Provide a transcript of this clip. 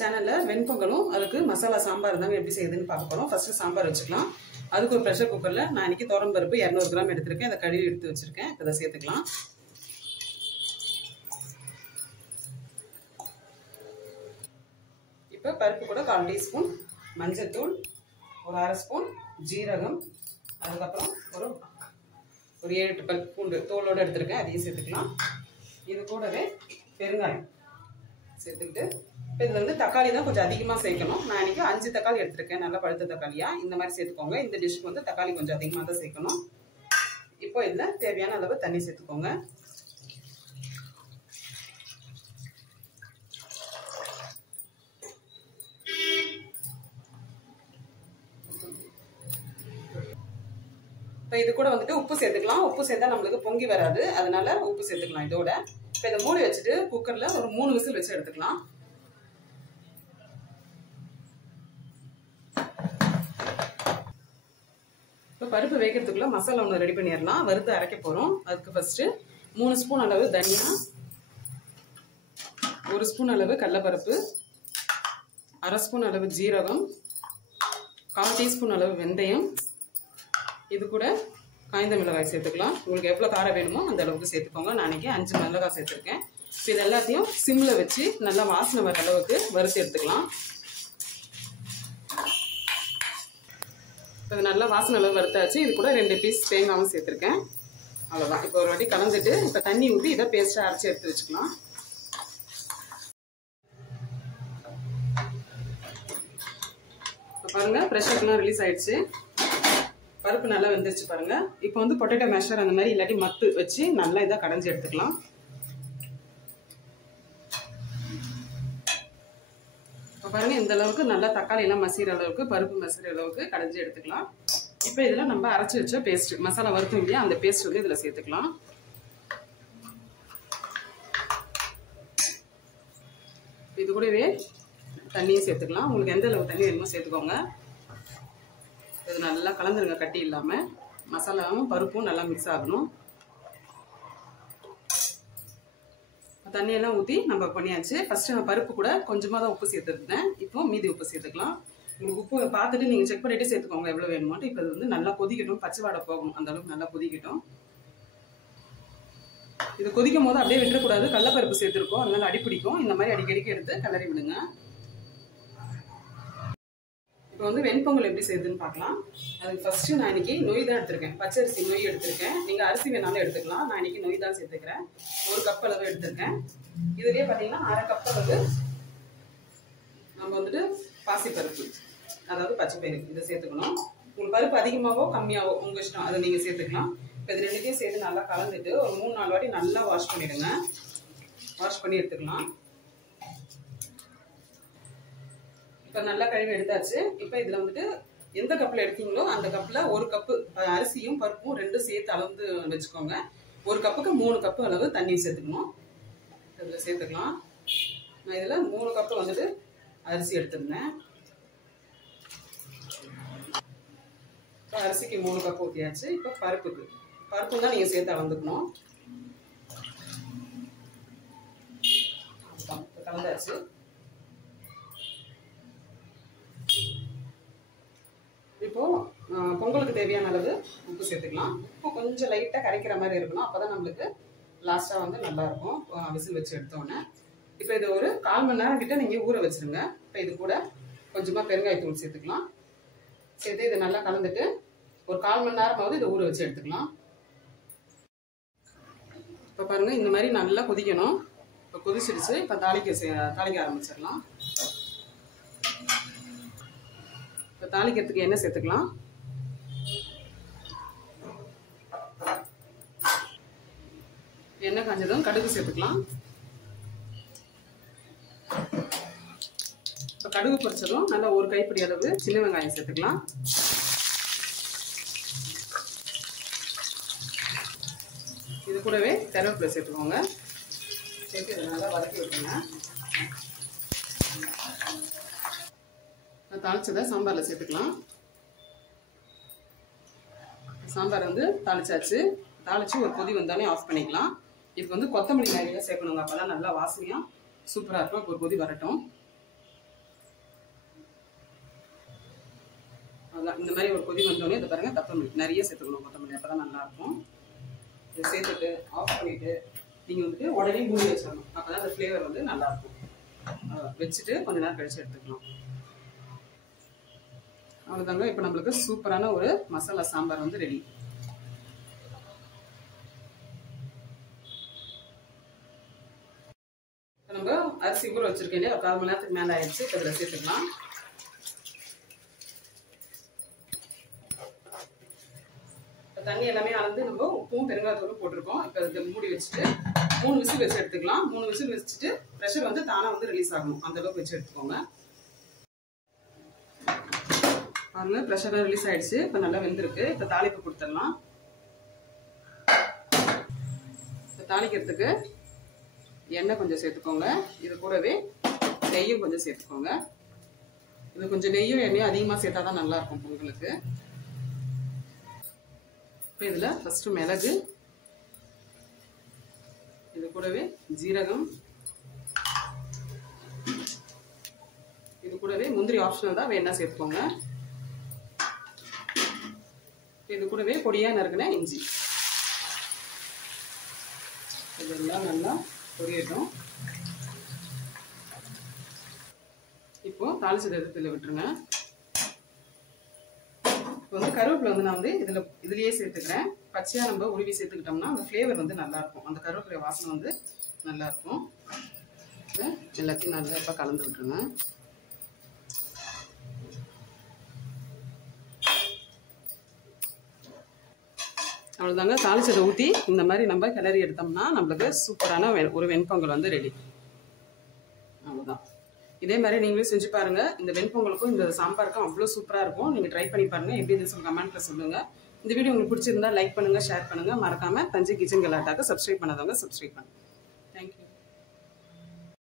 சேனல்ல வெண்பொங்கலும் அதுக்கு மசாலா சாம்பார் தாங்க எப்படி செய்யுதுன்னு பார்க்க போறோம். ஃபர்ஸ்ட் சாம்பார் வச்சுக்கலாம். அதுக்கு ஒரு ப்ரெஷர் குக்கர்ல நான் இன்னைக்கு துவரம் பருப்பு 200 கிராம் எடுத்திருக்கேன். அதை கழுவி எடுத்து வச்சிருக்கேன். இதை சேர்த்துக்கலாம். இப்போ பருப்பு கூட 1/4 டீஸ்பூன் மஞ்சள் தூள், ஒரு 1/2 ஸ்பூன் ஜீரகம், அதுக்கப்புறம் ஒரு 7-8 பல் பூண்டு தோலோடு எடுத்திருக்கேன். அதையும் சேர்த்துக்கலாம். இது கூடவே பெருங்காயம் சேர்த்துக்கிட்டு இப்போ இதில் வந்து தக்காளி தான் கொஞ்சம் அதிகமாக சேர்க்கணும். நான் இன்னைக்கு 5 தக்காளி எடுத்திருக்கேன். நல்லா பழுத்த தக்காளியா இந்த மாதிரி சேர்த்துக்கோங்க. இந்த டிஷ்க்கு வந்து தக்காளி கொஞ்சம் அதிகமாக தான் சேர்க்கணும். இப்போ இதில் தேவையான அளவு தண்ணி சேர்த்துக்கோங்க. இப்போ இது கூட வந்துட்டு உப்பு சேர்த்துக்கலாம். உப்பு சேர்த்தா நம்மளுக்கு பொங்கி வராது, அதனால உப்பு சேர்த்துக்கலாம் இதோட. இப்போ இதை மூடி வச்சுட்டு குக்கர்ல ஒரு 3 விசில் வச்சு எடுத்துக்கலாம். இப்போ பருப்பு வைக்கிறதுக்குள்ள மசாலா ஒன்று ரெடி பண்ணிடலாம். வறுத்து அரைக்க போறோம். அதுக்கு ஃபர்ஸ்ட் 3 ஸ்பூன் அளவு தனியா, 1 ஸ்பூன் அளவு கடலைப்பருப்பு, 1/2 ஸ்பூன் அளவு ஜீரகம், 1/4 டீஸ்பூன் அளவு வெந்தயம், இது கூட காய்ந்த மிளகாய் சேர்த்துக்கலாம். உங்களுக்கு எவ்வளோ காரம் வேணுமோ அந்த அளவுக்கு சேர்த்துக்கோங்க. நான் இன்னைக்கு 5 மிளகாய் சேர்த்துருக்கேன். ஸோ இது எல்லாத்தையும் சிம்மில் வச்சு நல்லா வாசனை வர அளவுக்கு வறுத்து எடுத்துக்கலாம். இப்போ நல்லா வாசனை அளவு வறுத்தாச்சு. இது கூட 2 பீஸ் தேங்காவும் சேர்த்துருக்கேன். அவ்வளோதான். இப்போ ஒரு வாட்டி கலந்துட்டு இப்போ தண்ணி ஊற்றி இதை பேஸ்ட்டாக அரைச்சி எடுத்து வச்சுக்கலாம். இப்போ பாருங்கள், ப்ரெஷர்லாம் ரிலீஸ் ஆயிடுச்சு. பருப்பு நல்லா வெந்துருச்சு பாருங்க. இப்போ வந்து பொட்டேட்டோ மேஷர் அந்த மாதிரி இல்லாட்டி மத்து வச்சு நல்லா இதாக கடைஞ்சி எடுத்துக்கலாம். இப்போ பாருங்க, இந்த அளவுக்கு நல்லா தக்காளி எல்லாம் மசிகிற அளவுக்கு, பருப்பு மசிகிற அளவுக்கு கடைஞ்சி எடுத்துக்கலாம். இப்போ இதில் நம்ம அரைச்சி வச்ச பேஸ்ட், மசாலா வறுத்தோம் இல்லையா, அந்த பேஸ்ட் வந்து இதில் சேர்த்துக்கலாம். இது கூடவே தண்ணியும் சேர்த்துக்கலாம். உங்களுக்கு எந்த அளவு தண்ணி வேணுமோ சேர்த்துக்கோங்க. இது நல்லா கலந்துருங்க, கட்டி இல்லாமல். மசாலாவும் பருப்பும் நல்லா மிக்ஸ் ஆகணும். தண்ணியெல்லாம் ஊற்றி நம்ம பண்ணியாச்சு. ஃபர்ஸ்ட் நான் பருப்பு கூட கொஞ்சமாக தான் உப்பு சேர்த்துருந்தேன். இப்போ மீதி உப்பு சேர்த்துக்கலாம். உங்களுக்கு உப்பு பார்த்துட்டு நீங்கள் செக் பண்ணிட்டு சேர்த்துக்கோங்க எவ்வளோ வேணுமோட்டு. இப்போ இது வந்து நல்லா கொதிக்கட்டும், பச்சை வாடை போகணும், அந்த அளவுக்கு நல்லா கொதிக்கட்டும். இது கொதிக்கும் போது அப்படியே விட்டுறக்கூடாது, கடலைப்பருப்பு சேர்த்துருக்கோம், அதனால அடிப்பிடிக்கும். இந்த மாதிரி அடிக்கடிக்கு எடுத்து கிளறி விடுங்க. இப்போ வந்து வெண்பொங்கல் எப்படி செய்யுதுன்னு பார்க்கலாம். அதுக்கு ஃபர்ஸ்ட் நான் இன்னைக்கு நொய் தான் எடுத்திருக்கேன். பச்சரிசி நொய் எடுத்திருக்கேன். நீங்கள் அரிசி வேணாலும் எடுத்துக்கலாம். நான் இன்னைக்கு நொய் தான் சேர்த்துக்கிறேன். 1 கப் அளவு எடுத்திருக்கேன். இதுலேயே பார்த்தீங்கன்னா 1/2 கப் அளவு நம்ம வந்துட்டு பாசிப்பருப்பு, அதாவது பச்சை பயிறு, இதை சேர்த்துக்கணும். உங்களுக்கு பருப்பு அதிகமாகவோ கம்மியாகவோ உங்கள் இஷ்டம், அதை நீங்கள் சேர்த்துக்கலாம். இப்போ இது 2த்தையும் சேர்த்து நல்லா கலந்துட்டு ஒரு 3-4 வாட்டி நல்லா வாஷ் பண்ணிடுங்க. வாஷ் பண்ணி எடுத்துக்கலாம். இப்போ நல்லா கழுவி எடுத்தாச்சு. இப்போ இதில் வந்துட்டு எந்த கப்பில் எடுத்தீங்களோ அந்த கப்பில் 1 கப்பு அரிசியும் பருப்பும் 2 சேர்த்து அளந்து வச்சுக்கோங்க. 1 கப்புக்கு 3 கப்பு அளவு தண்ணி சேர்த்துக்கணும். இதில் சேர்த்துக்கலாம். நான் இதில் 3 கப்பு வந்துட்டு அரிசி எடுத்துருந்தேன். இப்போ அரிசிக்கு 3 கப்பு ஊற்றியாச்சு. இப்போ பருப்பு தான் நீங்கள் சேர்த்து அளந்துக்கணும். இப்போ கலந்தாச்சு. இப்போ பொங்கலுக்கு தேவையான அளவு உப்பு சேர்த்துக்கலாம். உப்பு கொஞ்சம் லைட்டாக கரைக்கிற மாதிரி இருக்கணும். அப்போதான் நம்மளுக்கு லாஸ்ட்டாக வந்து நல்லா இருக்கும் விசில் வச்சு எடுத்தோன்னே. இப்போ இது ஒரு 1/4 மணி நேரம் கிட்ட நீங்கள் ஊற வச்சிருங்க. இப்போ இது கூட கொஞ்சமாக பெருங்காயத்தூள் சேர்த்துக்கலாம். சேர்த்து இதை நல்லா கலந்துட்டு ஒரு 1/4 மணி நேரமாவது இதை ஊற வச்சு எடுத்துக்கலாம். இப்போ பாருங்க, இந்த மாதிரி நல்லா கொதிக்கணும். இப்போ கொதிச்சிடுச்சு. இப்போ தாளிக்க ஆரம்பிச்சிடலாம். இப்போ தாளிக்கிறதுக்கு எண்ணெய் சேர்த்துக்கலாம். எண்ணெய் காஞ்சதும் கடுகு சேர்த்துக்கலாம். இப்போ கடுகு பொரிச்சதும் நல்லா 1 கைப்பிடி அளவு சின்ன வெங்காயம் சேர்த்துக்கலாம். இது கூடவே கருவேப்பிலை சேர்த்துக்கோங்க. சேர்த்து இதை நல்லா வதக்கி விட்டுருங்க. தாளிச்சதை சாம்பாரில் சேர்த்துக்கலாம். சாம்பார் வந்து தாளிச்சாச்சு. தாளிச்சு ஒரு கொதி வந்தாலே ஆஃப் பண்ணிக்கலாம். இது வந்து கொத்தமல்லி நிறைய சேர்க்கணுங்க, அப்போ தான் நல்லா வாசனையாக சூப்பராக இருக்கும். ஒரு கொதி வரட்டும். அதான் இந்த மாதிரி ஒரு கொதி வந்தோடனே இதை பாருங்கள், கொத்தமல்லி நிறைய சேர்த்துக்கணும். கொத்தமல்லி அப்போ தான் நல்லாயிருக்கும். இதை சேர்த்துட்டு ஆஃப் பண்ணிவிட்டு நீங்கள் வந்துட்டு உடனே மூடி வச்சிடணும். அப்போ தான் அந்த ஃப்ளேவர் வந்து நல்லாயிருக்கும். வச்சுட்டு கொஞ்ச நேரம் கழிச்சு எடுத்துக்கலாம். அவ்வளோதாங்க. இப்போ நம்மளுக்கு சூப்பரான ஒரு மசாலா சாம்பார் வந்து ரெடி. நம்ம அரிசி ஊற வச்சிருக்கேன், ஒரு 1/4 மணி நேரத்துக்கு மேலே ஆயிடுச்சு. இப்போ இதில் சேர்த்துக்கலாம். தண்ணி எல்லாமே அளந்து நம்ம உப்பும் பெருங்காயத்தூளும் போட்டிருக்கோம். இப்போ இதை மூடி வச்சுட்டு 3 விசில் வச்சு எடுத்துக்கலாம். 3 விசில் வச்சுட்டு ப்ரெஷர் வந்து தானாக வந்து ரிலீஸ் ஆகணும். அந்த அளவுக்கு வச்சு எடுத்துக்கோங்க. பாருங்க, ப்ரெஷர் ரிலீஸ் ஆயிடுச்சு. இப்போ நல்லா வெந்திருக்கு. இப்போ தாளிப்பு கொடுத்துடலாம். இப்போ தாளிக்கிறதுக்கு எண்ணெய் கொஞ்சம் சேர்த்துக்கோங்க. இது கூடவே நெய்யும் கொஞ்சம் சேர்த்துக்கோங்க. இது கொஞ்சம் நெய்யும் எண்ணெயும் அதிகமாக சேர்த்தா தான் நல்லா இருக்கும் பொங்கலுக்கு. இப்போ இதில் ஃபர்ஸ்ட் மிளகு, இது கூடவே ஜீரகம், இது கூடவே முந்திரி ஆப்ஷனல் தான், வேணா சேர்த்துக்கோங்க. இது கூடவே பொடியா நறுக்கின இஞ்சி, இதெல்லாம் நல்லா பொரியட்டும். இப்போ தாளிச்சது எடுத்துல விட்டுருங்க. இப்போ வந்து கருவேப்பிலை வந்து நான் வந்து இதுலயே சேர்த்துக்கிறேன். பச்சையா நம்ம உருவி சேர்த்துக்கிட்டோம்னா அந்த ஃப்ளேவர் வந்து நல்லா இருக்கும். அந்த கருவேப்பிலை வாசனை வந்து நல்லா இருக்கும். எல்லாத்தையும் நல்லா இப்போ கலந்து விட்டுருங்க. அவ்வளோதாங்க. தாளிச்சதை ஊற்றி இந்த மாதிரி நம்ம கிளறி எடுத்தோம்னா நம்மளுக்கு சூப்பரான ஒரு வெண்பொங்கல் வந்து ரெடி. அவ்வளோதான். இதே மாதிரி நீங்களும் செஞ்சு பாருங்க. இந்த வெண்பொங்கலுக்கும் இந்த சாம்பாருக்கும் அவ்வளோ சூப்பராக இருக்கும். நீங்கள் ட்ரை பண்ணி பாருங்க. எப்படி இருந்துச்சு கமெண்ட்ல சொல்லுங்க. இந்த வீடியோ உங்களுக்கு பிடிச்சிருந்தா லைக் பண்ணுங்க, ஷேர் பண்ணுங்க. மறக்காம தஞ்சை கிச்சன் கலாட்டாக்கு சப்ஸ்கிரைப் பண்ணாதவங்க சப்ஸ்கிரைப் பண்ணுங்க.